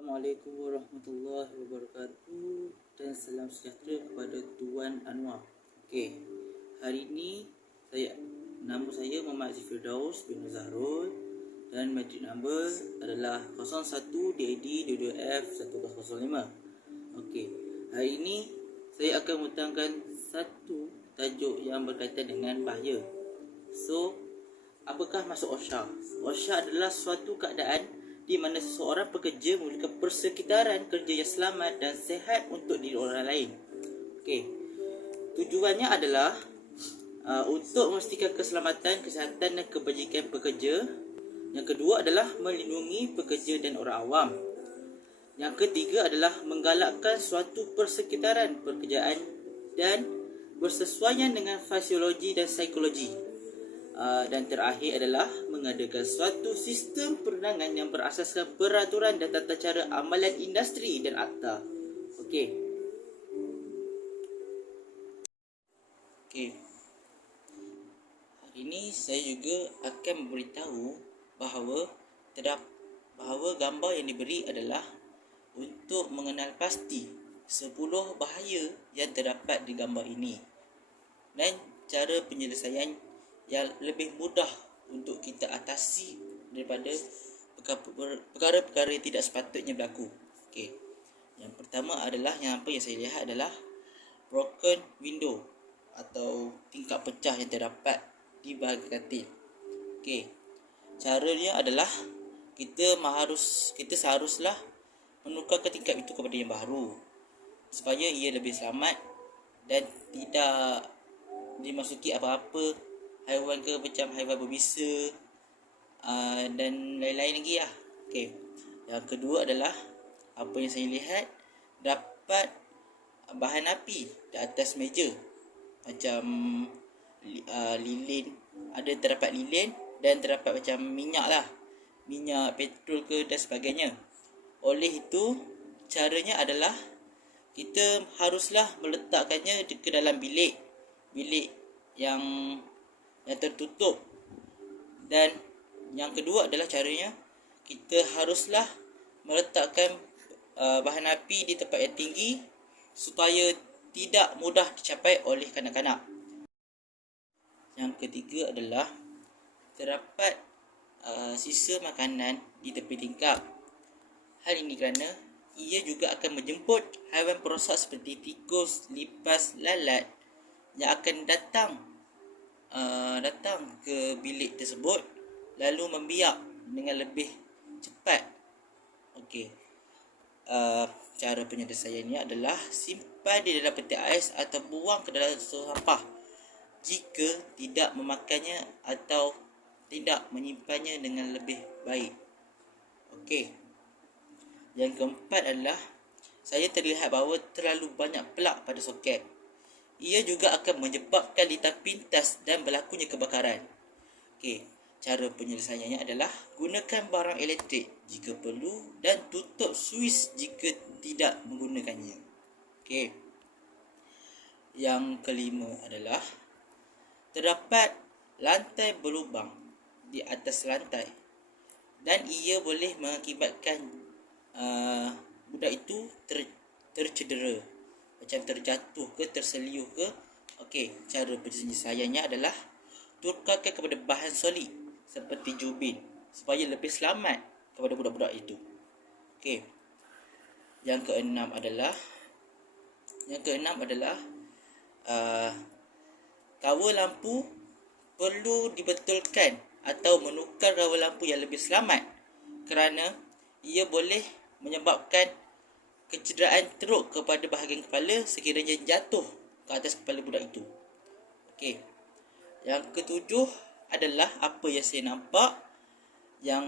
Assalamualaikum warahmatullahi wabarakatuh dan salam sejahtera kepada Tuan Anwar. Okey, hari ini nama saya Muhammad Aziz Firdaus bin Zahrul dan matric number adalah 01DAD22F1005. Okey, hari ini saya akan mengutarakan satu tajuk yang berkaitan dengan bahaya. So, apakah maksud OSHA? OSHA adalah suatu keadaan di mana seseorang pekerja memiliki persekitaran kerja yang selamat dan sehat untuk diri orang lain. Okey. Tujuannya adalah untuk memastikan keselamatan, kesihatan dan kebajikan pekerja. Yang kedua adalah melindungi pekerja dan orang awam. Yang ketiga adalah menggalakkan suatu persekitaran pekerjaan dan bersesuaian dengan fisiologi dan psikologi. Dan terakhir adalah mengadakan suatu sistem perundangan yang berasaskan peraturan dan tata cara amalan industri dan akta. Okey. Hari ini saya juga akan memberitahu bahawa gambar yang diberi adalah untuk mengenal pasti 10 bahaya yang terdapat di gambar ini dan cara penyelesaian yang lebih mudah untuk kita atasi daripada perkara-perkara yang tidak sepatutnya berlaku. Okey. Yang pertama adalah yang saya lihat adalah broken window atau tingkap pecah yang terdapat di bahagian katil. Okey. Caranya adalah kita seharuslah menukarkan tingkap itu kepada yang baru supaya ia lebih selamat dan tidak dimasuki apa-apa haiwan macam haiwan berbisa dan lain-lain lagi lah. Okey. Yang kedua adalah apa yang saya lihat dapat bahan api di atas meja macam lilin, terdapat lilin dan terdapat macam minyak petrol ke dan sebagainya. Oleh itu caranya adalah kita haruslah meletakkannya ke dalam bilik yang tertutup. Dan yang kedua adalah caranya kita haruslah meletakkan bahan api di tempat yang tinggi supaya tidak mudah dicapai oleh kanak-kanak. Yang ketiga adalah terdapat sisa makanan di tepi tingkap. Hal ini kerana ia juga akan menjemput haiwan perosak seperti tikus, lipas, lalat yang akan datang ke bilik tersebut lalu membiak dengan lebih cepat. Okey. Cara penyelesaiannya adalah simpan di dalam peti ais atau buang ke dalam sampah jika tidak memakannya atau tidak menyimpannya dengan lebih baik. Okey. Yang keempat adalah saya terlihat bahawa terlalu banyak plug pada soket. Ia juga akan menyebabkan litar pintas dan berlakunya kebakaran. Okey, cara penyelesaiannya adalah gunakan barang elektrik jika perlu dan tutup suis jika tidak menggunakannya. Okey. Yang kelima adalah terdapat lantai berlubang di atas lantai dan ia boleh mengakibatkan budak itu tercedera, macam terjatuh ke, terseliuh ke. Okey, cara penyelesaiannya adalah tukarkan kepada bahan solid seperti jubin supaya lebih selamat kepada budak-budak itu. Okey. Yang keenam adalah kawal lampu perlu dibetulkan atau menukar kawal lampu yang lebih selamat kerana ia boleh menyebabkan kecederaan teruk kepada bahagian kepala sekiranya jatuh ke atas kepala budak itu. Okey. Yang ketujuh adalah apa yang saya nampak yang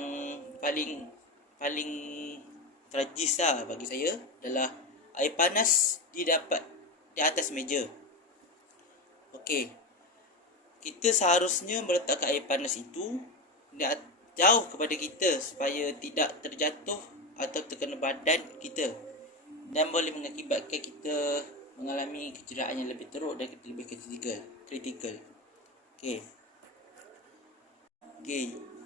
paling tragis bagi saya adalah air panas didapat di atas meja. Okey. Kita seharusnya meletakkan air panas itu jauh kepada kita supaya tidak terjatuh atau terkena badan kita dan boleh mengakibatkan kita mengalami kecederaan yang lebih teruk dan lebih kritikal. Okey.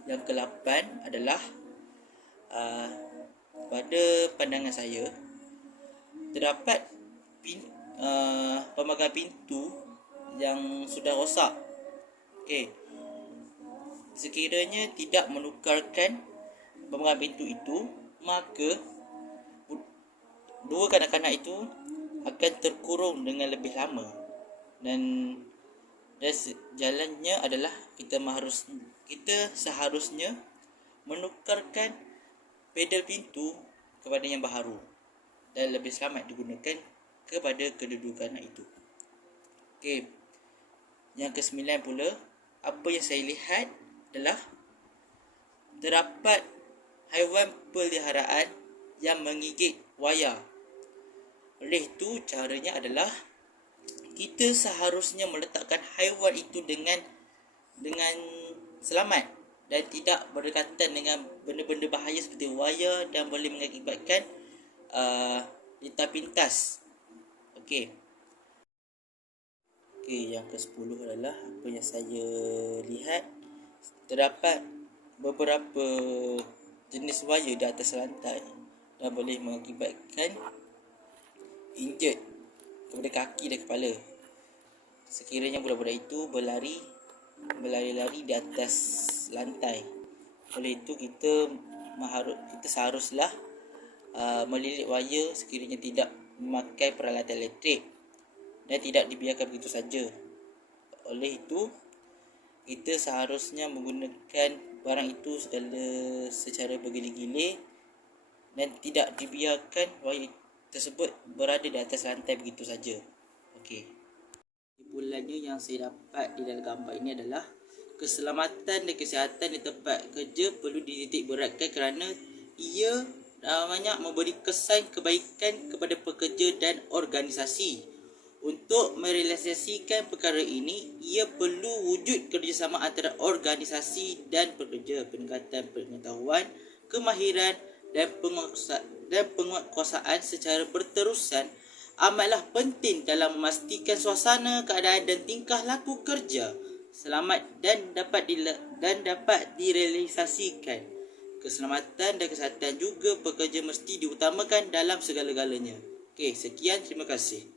Yang ke-8 adalah pada pandangan saya, terdapat pemagang pintu yang sudah rosak. Okey. Sekiranya tidak menukarkan pemagang pintu itu, maka dua kanak-kanak itu akan terkurung dengan lebih lama. Dan jalannya adalah kita seharusnya menukarkan pedal pintu kepada yang baharu dan lebih selamat digunakan kepada kedua-dua anak itu. Okey. Yang ke-9 pula, apa yang saya lihat adalah terdapat haiwan peliharaan yang menggigit wayar. Oleh itu, caranya adalah kita seharusnya meletakkan haiwan itu dengan selamat dan tidak berdekatan dengan benda-benda bahaya seperti wayar dan boleh mengakibatkan lintas pintas. Okey. Yang ke-10 adalah apa yang saya lihat, terdapat beberapa jenis wayar di atas lantai dan boleh mengakibatkan injet kepada kaki dan kepala sekiranya budak-budak itu berlari-lari di atas lantai. Oleh itu kita seharuslah melilit wayar sekiranya tidak memakai peralatan elektrik dan tidak dibiarkan begitu saja. Oleh itu kita seharusnya menggunakan barang itu secara bergilir-gilir dan tidak dibiarkan wayar tersebut berada di atas lantai begitu saja. Okey. Kesimpulannya yang saya dapat di dalam gambar ini adalah keselamatan dan kesihatan di tempat kerja perlu dititik beratkan kerana ia banyak memberi kesan kebaikan kepada pekerja dan organisasi. Untuk merealisasikan perkara ini, ia perlu wujud kerjasama antara organisasi dan pekerja, peningkatan pengetahuan, kemahiran dan penguatkuasaan secara berterusan amatlah penting dalam memastikan suasana, keadaan dan tingkah laku kerja selamat dan dapat direalisasikan. Keselamatan dan kesihatan juga pekerja mesti diutamakan dalam segala-galanya. Okey, sekian, terima kasih.